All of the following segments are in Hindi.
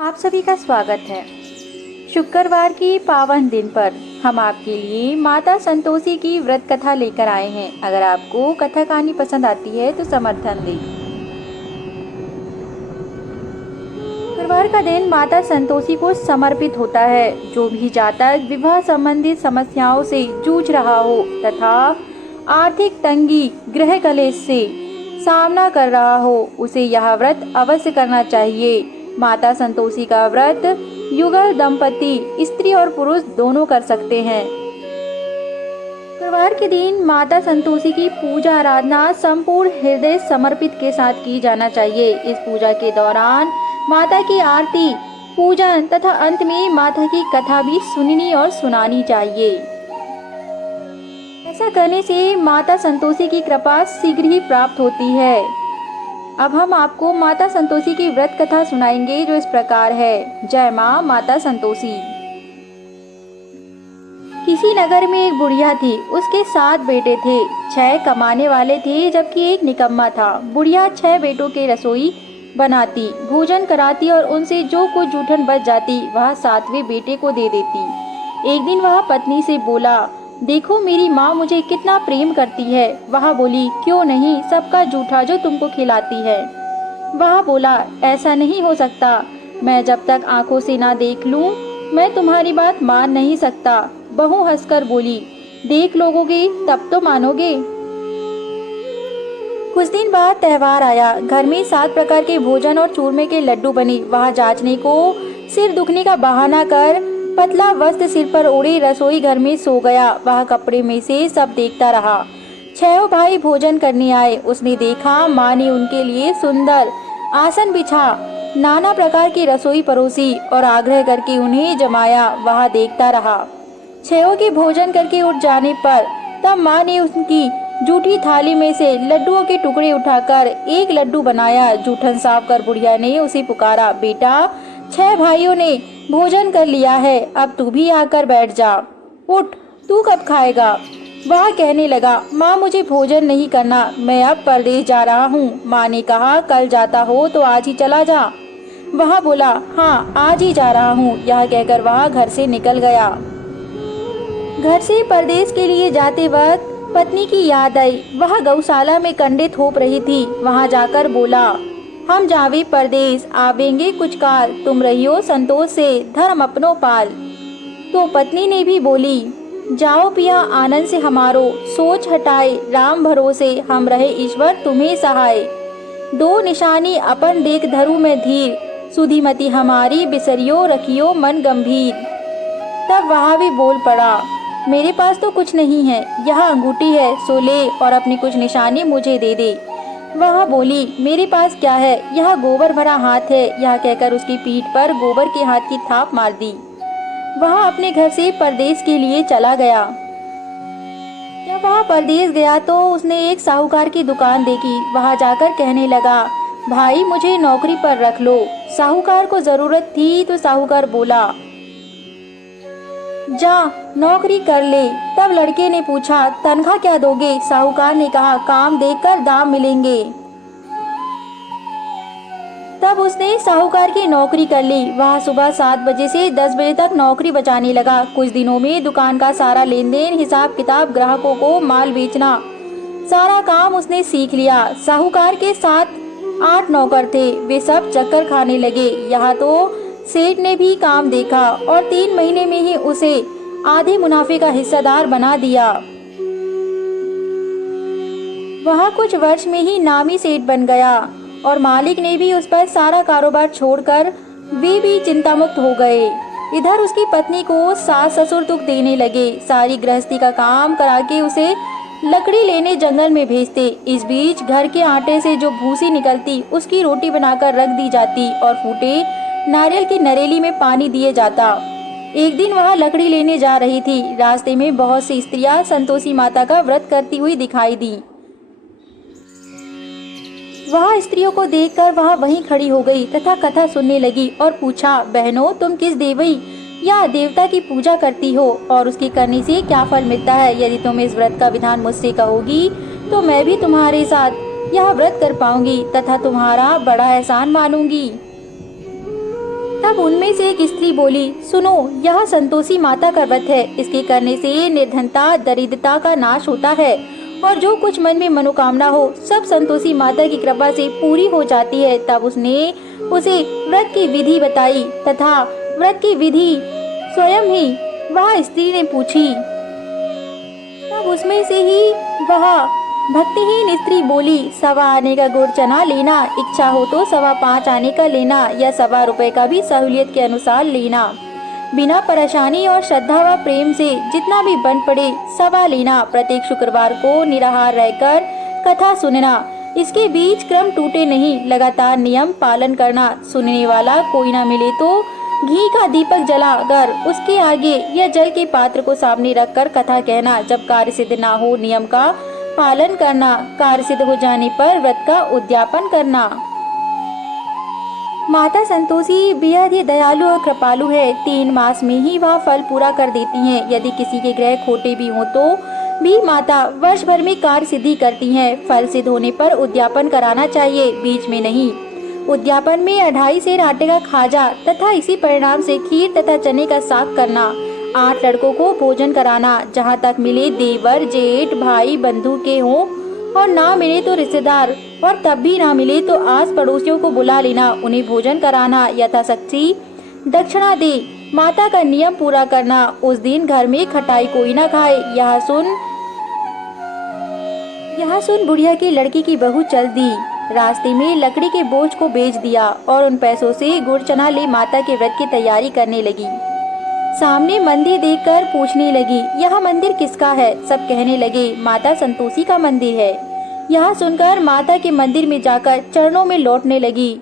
आप सभी का स्वागत है। शुक्रवार की पावन दिन पर हम आपके लिए माता संतोषी की व्रत कथा लेकर आए हैं। अगर आपको कथा कहानी पसंद आती है तो समर्थन दें। शुक्रवार का दिन माता संतोषी को समर्पित होता है। जो भी जातक विवाह संबंधित समस्याओं से जूझ रहा हो तथा आर्थिक तंगी, गृह कलेश से सामना कर रहा हो, उसे यह व्रत अवश्य करना चाहिए। माता संतोषी का व्रत युगल दंपति, स्त्री और पुरुष दोनों कर सकते हैं। शुक्रवार के दिन माता संतोषी की पूजा आराधना संपूर्ण हृदय समर्पित के साथ की जाना चाहिए। इस पूजा के दौरान माता की आरती, पूजन तथा अंत में माता की कथा भी सुननी और सुनानी चाहिए। ऐसा करने से माता संतोषी की कृपा शीघ्र ही प्राप्त होती है। अब हम आपको माता संतोषी की व्रत कथा सुनाएंगे, जो इस प्रकार है। जय माँ माता संतोषी। किसी नगर में एक बुढ़िया थी। उसके 7 बेटे थे। 6 कमाने वाले थे जबकि एक निकम्मा था। बुढ़िया 6 बेटों के रसोई बनाती, भोजन कराती और उनसे जो कुछ जूठन बच जाती वह 7वें बेटे को दे देती। एक दिन वह पत्नी से बोला, देखो मेरी माँ मुझे कितना प्रेम करती है। वह बोली, क्यों नहीं, सबका जूठा जो तुमको खिलाती है। वह बोला, ऐसा नहीं हो सकता। मैं जब तक आंखों से ना देख लूं, मैं तुम्हारी बात मान नहीं सकता। बहू हंसकर बोली, देख लोगे तब तो मानोगे। कुछ दिन बाद त्योहार आया। घर में 7 प्रकार के भोजन और चूरमे के लड्डू बने। वह जांचने को सिर दुखने का बहाना कर पतला वस्त्र सिर पर ओढ़े रसोई घर में सो गया। वह कपड़े में से सब देखता रहा। 6 भाई भोजन करने आए। उसने देखा माँ ने उनके लिए सुंदर आसन बिछा, नाना प्रकार की रसोई परोसी और आग्रह करके उन्हें जमाया। वह देखता रहा। 6 के भोजन करके उठ जाने पर तब माँ ने उनकी जूठी थाली में से लड्डुओं के टुकड़े उठाकर एक लड्डू बनाया। जूठन साफ कर बुढ़िया ने उसे पुकारा, बेटा 6 भाइयों ने भोजन कर लिया है, अब तू भी आकर बैठ जा। उठ, तू कब खाएगा? वह कहने लगा, माँ मुझे भोजन नहीं करना, मैं अब परदेश जा रहा हूँ। माँ ने कहा, कल जाता हो तो आज ही चला जा। वह बोला, हाँ आज ही जा रहा हूँ। यह कहकर वह घर से निकल गया। घर से परदेश के लिए जाते वक्त पत्नी की याद आई। वह गौशाला में कंडे थोप रही थी। वहां जाकर बोला, हम जावे परदेश, आवेंगे कुछ काल, तुम रहियो संतोष से, धर्म अपनो पाल। तो पत्नी ने भी बोली, जाओ पिया आनंद से हमारो, सोच हटाए राम भरोसे, हम रहे ईश्वर तुम्हें सहाय। 2 निशानी अपन देख धरू में धीर, सुधीमती हमारी बिसरियो रखियो मन गंभीर। तब वह भी बोल पड़ा, मेरे पास तो कुछ नहीं है, यह अंगूठी है, सो ले और अपनी कुछ निशानी मुझे दे दे। वह बोली, मेरे पास क्या है, यह गोबर भरा हाथ है। यह कहकर उसकी पीठ पर गोबर के हाथ की थाप मार दी। वह अपने घर से परदेश के लिए चला गया। जब वह परदेश गया तो उसने एक साहूकार की दुकान देखी। वहां जाकर कहने लगा, भाई मुझे नौकरी पर रख लो। साहूकार को जरूरत थी तो साहूकार बोला, जा नौकरी कर ले। तब लड़के ने पूछा, तनख्वाह क्या दोगे? साहूकार ने कहा, काम देखकर दाम मिलेंगे। तब उसने साहूकार की नौकरी कर ली। वह सुबह 7 बजे से 10 बजे तक नौकरी बचाने लगा। कुछ दिनों में दुकान का सारा लेन देन, हिसाब किताब, ग्राहकों को माल बेचना, सारा काम उसने सीख लिया। साहूकार के 7-8 नौकर थे। वे सब चक्कर खाने लगे। यहाँ तो सेठ ने भी काम देखा और 3 महीने में ही उसे आधे मुनाफे का हिस्सेदार बना दिया। वह कुछ वर्ष में ही नामी सेठ बन गया और मालिक ने भी उस पर सारा कारोबार छोड़कर वे भी चिंता मुक्त हो गए। इधर उसकी पत्नी को सास ससुर दुख देने लगे। सारी गृहस्थी का काम करा के उसे लकड़ी लेने जंगल में भेजते। इस बीच घर के आटे से जो भूसी निकलती उसकी रोटी बनाकर रख दी जाती और फूटे नारियल की नरेली में पानी दिए जाता। एक दिन वह लकड़ी लेने जा रही थी। रास्ते में बहुत सी स्त्रियां संतोषी माता का व्रत करती हुई दिखाई दी। वह स्त्रियों को देखकर वह वहीं खड़ी हो गई तथा कथा सुनने लगी और पूछा, बहनों तुम किस देवी या देवता की पूजा करती हो और उसके करने से क्या फल मिलता है? यदि तुम इस व्रत का विधान मुझसे कहोगी तो मैं भी तुम्हारे साथ यह व्रत कर पाऊंगी तथा तुम्हारा बड़ा एहसान मानूंगी। तब उनमें से एक स्त्री बोली, सुनो, यह संतोषी माता का व्रत है। इसके करने से निर्धनता दरिद्रता का नाश होता है और जो कुछ मन में मनोकामना हो सब संतोषी माता की कृपा से पूरी हो जाती है। तब उसने उसे व्रत की विधि बताई तथा व्रत की विधि स्वयं ही वह स्त्री ने पूछी। तब उसमें से ही वह भक्तिहीन स्त्री बोली, 1.25 आने का गुड़ चना लेना, इच्छा हो तो 5.25 आने का लेना या 1.25 रुपए का भी सहूलियत के अनुसार लेना। बिना परेशानी और श्रद्धा व प्रेम से जितना भी बन पड़े 1.25 लेना। प्रत्येक शुक्रवार को निराहार रहकर कथा सुनना। इसके बीच क्रम टूटे नहीं, लगातार नियम पालन करना। सुनने वाला कोई ना मिले तो घी का दीपक जलाकर उसके आगे या जल के पात्र को सामने रखकर कथा कहना। जब कार्य सिद्ध ना हो नियम का पालन करना। कार्य सिद्ध हो जाने पर व्रत का उद्यापन करना। माता संतोषी बेहद ही दयालु और कृपालु है। 3 मास में ही वह फल पूरा कर देती हैं। यदि किसी के ग्रह खोटे भी हों तो भी माता वर्ष भर में कार्य सिद्धि करती हैं। फल सिद्ध होने पर उद्यापन कराना चाहिए, बीच में नहीं। उद्यापन में 2.5 सेर आटे का खाजा तथा इसी परिणाम से खीर तथा चने का साग करना। 8 लड़कों को भोजन कराना। जहाँ तक मिले देवर जेठ भाई बंधु के हों और ना मिले तो रिश्तेदार, और तब भी ना मिले तो आस पड़ोसियों को बुला लेना, उन्हें भोजन कराना। यथाशक्ति दक्षिणा दे। माता का नियम पूरा करना। उस दिन घर में खटाई कोई ना खाए। यहाँ सुन बुढ़िया की लड़की की बहू चल दी। रास्ते में लकड़ी के बोझ को बेच दिया और उन पैसों से गुड़ चना ले माता के व्रत की तैयारी करने लगी। सामने मंदिर देखकर पूछने लगी, यह मंदिर किसका है? सब कहने लगे, माता संतोषी का मंदिर है। यह सुनकर माता के मंदिर में जाकर चरणों में लौटने लगी।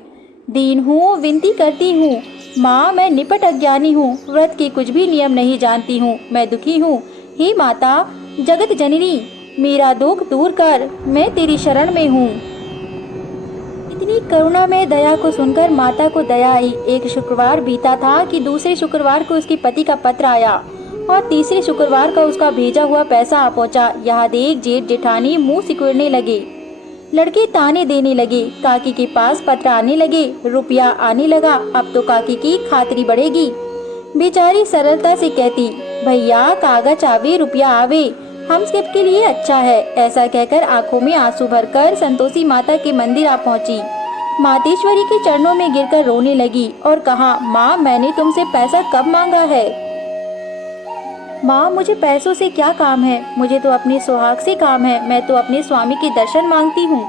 दीन हूँ, विनती करती हूँ माँ, मैं निपट अज्ञानी हूँ, व्रत के कुछ भी नियम नहीं जानती हूँ, मैं दुखी हूँ। हे माता जगत जननी, मेरा दुख दूर कर, मैं तेरी शरण में हूँ। इतनी करुणा में दया को सुनकर माता को दया आई। एक शुक्रवार बीता था कि दूसरे शुक्रवार को उसके पति का पत्र आया और तीसरे शुक्रवार का उसका भेजा हुआ पैसा आ पहुंचा। यह देख जेठ जेठानी मुंह सिकुड़ने लगे। लड़के ताने देने लगे। काकी के पास पत्र आने लगे, रुपया आने लगा। अब तो काकी की खातरी बढ़ेगी। बेचारी सरलता से कहती, भैया कागज आवे रुपया आवे, हम सबके लिए अच्छा है। ऐसा कहकर आंखों में आंसू भरकर संतोषी माता के मंदिर आ पहुंची। मातेश्वरी के चरणों में गिरकर रोने लगी और कहा, माँ मैंने तुमसे पैसा कब मांगा है? माँ मुझे पैसों से क्या काम है, मुझे तो अपने सुहाग से काम है, मैं तो अपने स्वामी के दर्शन मांगती हूँ।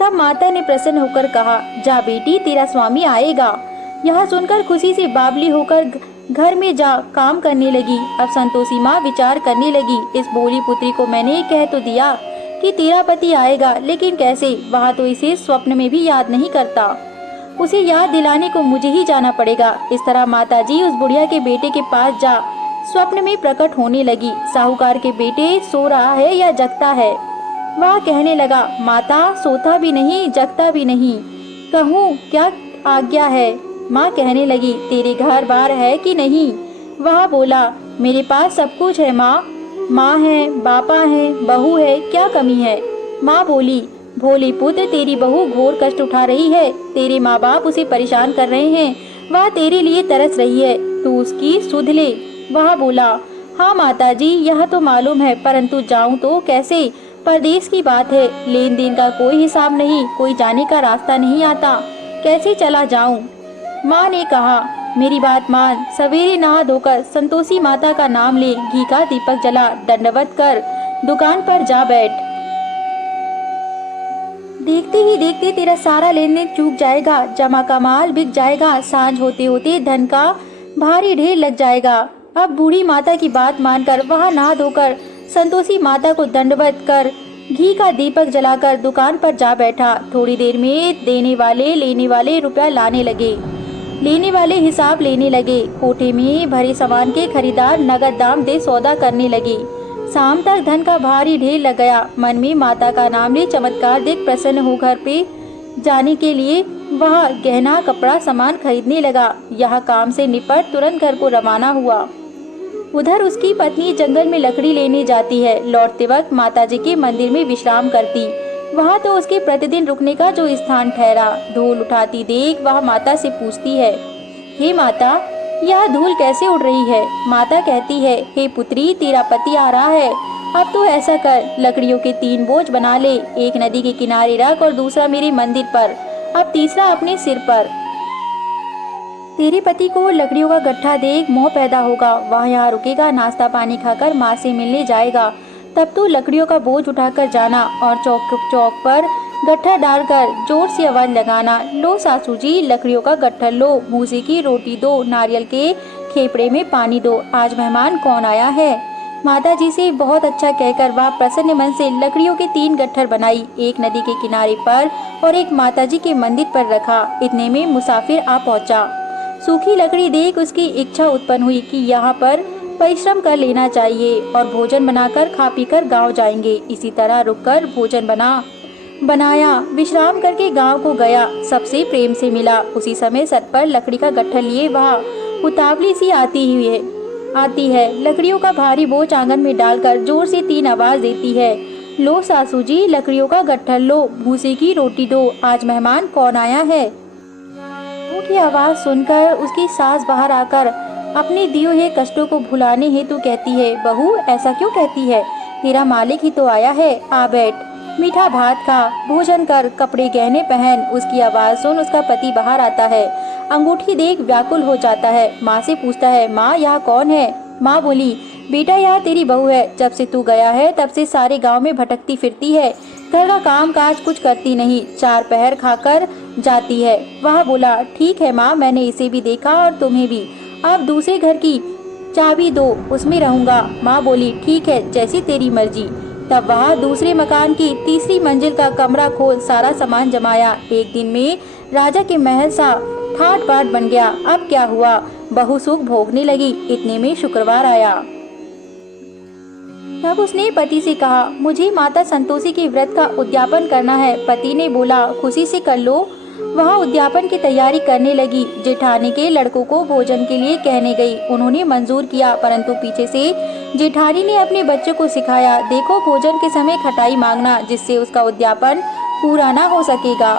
तब माता ने प्रसन्न होकर कहा, जा बेटी तेरा स्वामी आएगा। यह सुनकर खुशी से बावली होकर घर में जा काम करने लगी। अब संतोषी माँ विचार करने लगी, इस भोली पुत्री को मैंने कह तो दिया कि तेरा पति आएगा, लेकिन कैसे? वह तो इसे स्वप्न में भी याद नहीं करता। उसे याद दिलाने को मुझे ही जाना पड़ेगा। इस तरह माताजी उस बुढ़िया के बेटे के पास जा स्वप्न में प्रकट होने लगी। साहूकार के बेटे सो रहा है या जगता है? वह कहने लगा, माता सोता भी नहीं जगता भी नहीं, कहूँ क्या आज्ञा है? माँ कहने लगी, तेरे घर बार है कि नहीं? वह बोला, मेरे पास सब कुछ है माँ, माँ है, बापा है, बहू है, क्या कमी है? माँ बोली, भोले पुत्र तेरी बहू घोर कष्ट उठा रही है, तेरे माँ बाप उसे परेशान कर रहे हैं, वह तेरे लिए तरस रही है, तू उसकी सुध ले। वह बोला, हाँ माताजी यह तो मालूम है, परंतु जाऊँ तो कैसे? परदेश की बात है, लेन देन का कोई हिसाब नहीं, कोई जाने का रास्ता नहीं आता, कैसे चला जाऊँ? माँ ने कहा, मेरी बात मान, सवेरे नहा धोकर संतोषी माता का नाम ले, घी का दीपक जला, दंडवत कर, दुकान पर जा बैठ। देखते ही देखते तेरा सारा लेन देन चूक जाएगा, जमा का माल बिक जाएगा, सांझ होते होते धन का भारी ढेर लग जाएगा। अब बूढ़ी माता की बात मानकर वह नहा धोकर संतोषी माता को दंडवत कर घी का दीपक जलाकर दुकान पर जा बैठा। थोड़ी देर में देने वाले लेने वाले रुपया लाने लगे, लेने वाले हिसाब लेने लगे। कोठे में भरे सामान के खरीदार नगद दाम दे सौदा करने लगे। शाम तक धन का भारी ढेर लग गया। मन में माता का नाम ले चमत्कार देख प्रसन्न हो घर पे जाने के लिए वह गहना कपड़ा सामान खरीदने लगा। यह काम से निपट तुरंत घर को रवाना हुआ। उधर उसकी पत्नी जंगल में लकड़ी लेने जाती है। लौटते वक्त माताजी के मंदिर में विश्राम करती। वहाँ तो उसके प्रतिदिन रुकने का जो स्थान ठहरा। धूल उठाती देख वह माता से पूछती है, हे माता, यह धूल कैसे उड़ रही है? माता कहती है, हे पुत्री, तेरा पति आ रहा है। अब तू ऐसा कर, लकड़ियों के 3 बोझ बना ले, एक नदी के किनारे रख और दूसरा मेरे मंदिर पर, अब तीसरा अपने सिर पर। तेरे पति को लकड़ियों का गट्ठा देख मोह पैदा होगा, वह यहाँ रुकेगा, नाश्ता पानी खाकर माँ से मिलने जाएगा। तब तू लकड़ियों का बोझ उठाकर जाना और चौक चौक पर गट्ठा डालकर जोर से आवाज लगाना, लो सासू जी, लकड़ियों का गट्ठा लो, भूसे की रोटी दो, नारियल के खेपड़े में पानी दो, आज मेहमान कौन आया है। माता जी से बहुत अच्छा कहकर वह प्रसन्न मन से लकड़ियों के 3 गट्ठर बनाई, एक नदी के किनारे पर और एक माता जी के मंदिर पर रखा। इतने में मुसाफिर आ पहुंचा। सूखी लकड़ी देख उसकी इच्छा उत्पन्न हुई कि यहाँ पर परिश्रम कर लेना चाहिए और भोजन बनाकर खा पीकर गांव जाएंगे। इसी तरह रुककर भोजन बनाया, विश्राम करके गांव को गया, सबसे प्रेम से मिला। उसी समय सर पर लकड़ी का गट्ठर लिए वह उतावली सी आती है, लकड़ियों का भारी बोझ आंगन में डालकर जोर से 3 आवाज देती है, लो सासू जी, लकड़ियों का गट्ठर लो, भूसे की रोटी दो, आज मेहमान कौन आया है। की आवाज सुनकर उसकी सास बाहर आकर अपने दिए हुए कष्टों को भुलाने हेतु कहती है, बहू ऐसा क्यों कहती है, तेरा मालिक ही तो आया है, आ बैठ, मीठा भात खा, भोजन कर, कपड़े गहने पहन। उसकी आवाज सुन उसका पति बाहर आता है, अंगूठी देख व्याकुल हो जाता है। माँ से पूछता है, माँ यह कौन है। माँ बोली, बेटा यह तेरी बहू है, जब से तू गया है तब से सारे गांव में भटकती फिरती है, घर का काम काज कुछ करती नहीं, 4 पहर खाकर जाती है। वह बोला, ठीक है माँ, मैंने इसे भी देखा और तुम्हें भी, अब दूसरे घर की चाबी दो, उसमें रहूंगा। माँ बोली, ठीक है, जैसी तेरी मर्जी। तब वह दूसरे मकान की 3री मंजिल का कमरा खोल सारा सामान जमाया। एक दिन में राजा के महल सा ठाट बाट बन गया। अब क्या हुआ, बहू सुख भोगने लगी। इतने में शुक्रवार आया। तब उसने पति से कहा, मुझे माता संतोषी के व्रत का उद्यापन करना है। पति ने बोला, खुशी से कर लो। वह उद्यापन की तैयारी करने लगी। जेठानी के लड़कों को भोजन के लिए कहने गई। उन्होंने मंजूर किया, परंतु पीछे से जेठानी ने अपने बच्चों को सिखाया, देखो भोजन के समय खटाई मांगना, जिससे उसका उद्यापन पूरा ना हो सकेगा।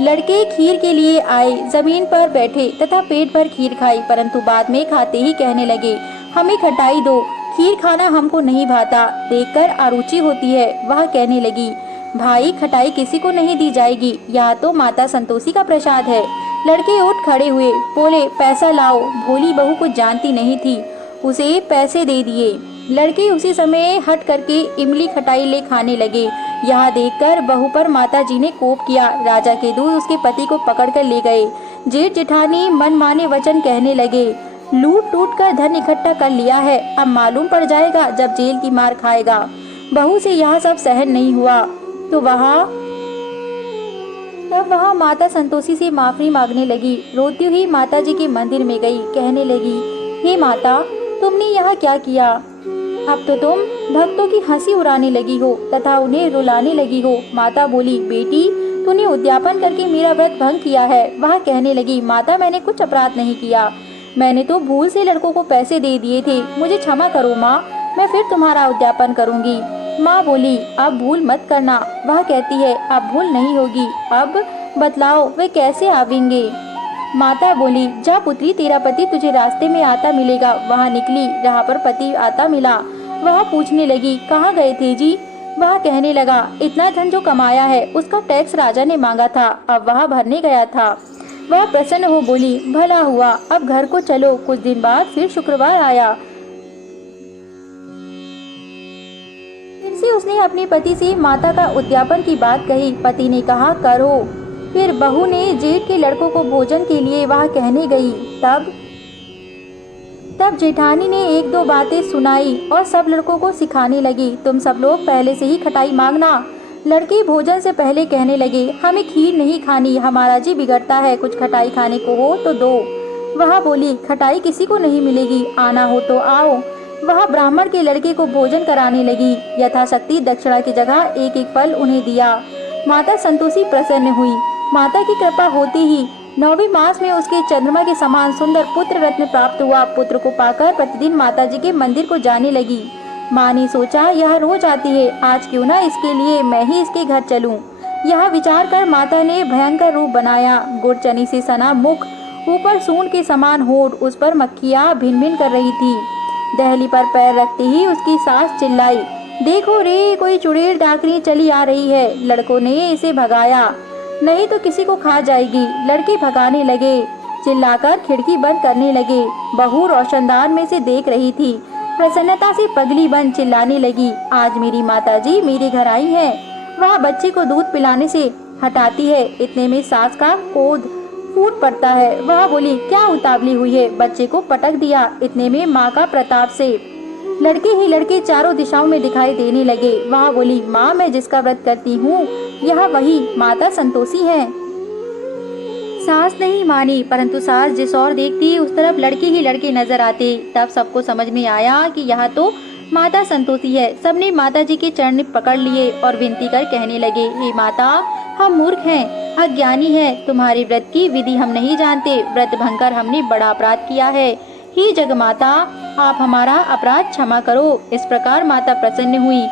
लड़के खीर के लिए आए, जमीन पर बैठे तथा पेट भर खीर खाई, परंतु बाद में खाते ही कहने लगे, हमें खटाई दो, खीर खाना हमको नहीं भाता, देखकर अरुचि होती है। वह कहने लगी, भाई खटाई किसी को नहीं दी जाएगी, यह तो माता संतोषी का प्रसाद है। लड़के उठ खड़े हुए, बोले, पैसा लाओ। भोली बहू कुछ जानती नहीं थी, उसे पैसे दे दिए। लड़के उसी समय हट करके इमली खटाई ले खाने लगे। यह देखकर बहू पर माता जी ने कोप किया। राजा के दूत उसके पति को पकड़ कर ले गए। जेठ जेठानी मनमाने वचन कहने लगे, लूट टूट कर धन इकट्ठा कर लिया है, अब मालूम पड़ जाएगा जब जेल की मार खाएगा। बहू से यह सब सहन नहीं हुआ तो तब वह माता संतोषी से माफी मांगने लगी। रोती हुई माता जी के मंदिर में गई, कहने लगी, हे माता, तुमने यह क्या किया। अब तो तुम भक्तों की हंसी उड़ाने लगी हो तथा उन्हें रुलाने लगी हो। माता बोली, बेटी तूने उद्यापन करके मेरा व्रत भंग किया है। वह कहने लगी, माता मैंने कुछ अपराध नहीं किया, मैंने तो भूल से लड़कों को पैसे दे दिए थे, मुझे क्षमा करो माँ, मैं फिर तुम्हारा उद्यापन करूंगी। माँ बोली, अब भूल मत करना। वह कहती है, अब भूल नहीं होगी, अब बतलाओ वे कैसे आवेंगे। माता बोली, जा पुत्री, तेरा पति तुझे रास्ते में आता मिलेगा। वहाँ निकली, राह पर पति आता मिला। वह पूछने लगी, कहाँ गए थे जी। वह कहने लगा, इतना धन जो कमाया है उसका टैक्स राजा ने मांगा था, अब वह भरने गया था। वह प्रसन्न हो बोली, भला हुआ, अब घर को चलो। कुछ दिन बाद फिर शुक्रवार आया। फिर से उसने अपने पति से माता का उद्यापन की बात कही। पति ने कहा, करो। फिर बहू ने जेठ के लड़कों को भोजन के लिए वह कहने गई। तब जेठानी ने 1-2 बातें सुनाई और सब लड़कों को सिखाने लगी, तुम सब लोग पहले से ही खटाई मांगना। लड़के भोजन से पहले कहने लगे, हमें खीर नहीं खानी, हमारा जी बिगड़ता है, कुछ खटाई खाने को हो तो दो। वह बोली, खटाई किसी को नहीं मिलेगी, आना हो तो आओ। वह ब्राह्मण के लड़के को भोजन कराने लगी। यथाशक्ति दक्षिणा की जगह 1-1 फल उन्हें दिया। माता संतोषी प्रसन्न हुई। माता की कृपा होते ही 9वें मास में उसके चंद्रमा के समान सुंदर पुत्र रत्न प्राप्त हुआ। पुत्र को पाकर प्रतिदिन माता जी के मंदिर को जाने लगी। माँ ने सोचा, यह रोज आती है, आज क्यों ना इसके लिए मैं ही इसके घर चलूं। यह विचार कर माता ने भयंकर रूप बनाया। गुड़ चनी से सना मुख ऊपर सूंड के समान होठ, उस पर मक्खियाँ भिन भिन कर रही थी। दहली पर पैर रखते ही उसकी सास चिल्लाई, देखो रे, कोई चुड़ैल डाकनी चली आ रही है। लड़कों ने इसे भगाया, नहीं तो किसी को खा जाएगी। लड़के भगाने लगे, चिल्लाकर खिड़की बंद करने लगे। बहू रोशनदान में से देख रही थी। प्रसन्नता से पगली बन चिल्लाने लगी, आज मेरी माताजी मेरे घर आई है। वह बच्चे को दूध पिलाने से हटाती है, इतने में सास का क्रोध फूट पड़ता है। वह बोली, क्या उतावली हुई है, बच्चे को पटक दिया। इतने में माँ का प्रताप से लड़के ही लड़के चारों दिशाओं में दिखाई देने लगे। वह बोली, माँ, मैं जिसका व्रत करती हूँ यह वही माता संतोषी है। सास नहीं मानी, परंतु सास जिस ओर देखती उस तरफ लड़के ही लड़के नजर आते। तब सबको समझ में आया कि यह तो माता संतोषी है। सबने माता जी के चरण पकड़ लिए और विनती कर कहने लगे, हे माता, हम मूर्ख हैं, अज्ञानी हैं, तुम्हारे व्रत की विधि हम नहीं जानते। व्रत भंग कर हमने बड़ा अपराध किया है। हे जगमाता, आप हमारा अपराध क्षमा करो। इस प्रकार माता प्रसन्न हुई।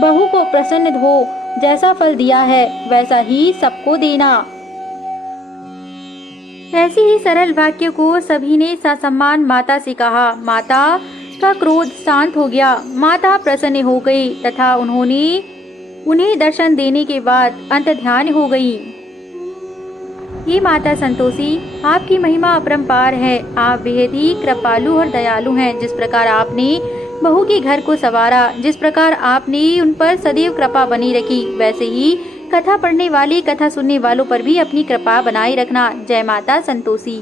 बहू को प्रसन्न हो, जैसा फल दिया है वैसा ही सबको देना। ऐसे ही सरल वाक्य को सभी ने ससम्मान माता से कहा। माता का क्रोध शांत हो गया। माता प्रसन्न हो गई तथा उन्हें दर्शन देने के बाद अंतर्ध्यान हो गई। ये माता संतोषी, आपकी महिमा अपरंपार है। आप बेहद ही कृपालु और दयालु हैं। जिस प्रकार आपने बहू के घर को संवारा, जिस प्रकार आपने उन पर सदैव कृपा बनी रखी, वैसे ही कथा पढ़ने वाले, कथा सुनने वालों पर भी अपनी कृपा बनाए रखना। जय माता संतोषी।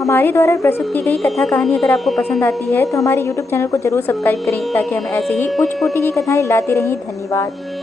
हमारे द्वारा प्रस्तुत की गई कथा कहानी अगर आपको पसंद आती है तो हमारे YouTube चैनल को जरूर सब्सक्राइब करें, ताकि हम ऐसे ही उच्च कोटि की कथाएं लाते रहें। धन्यवाद।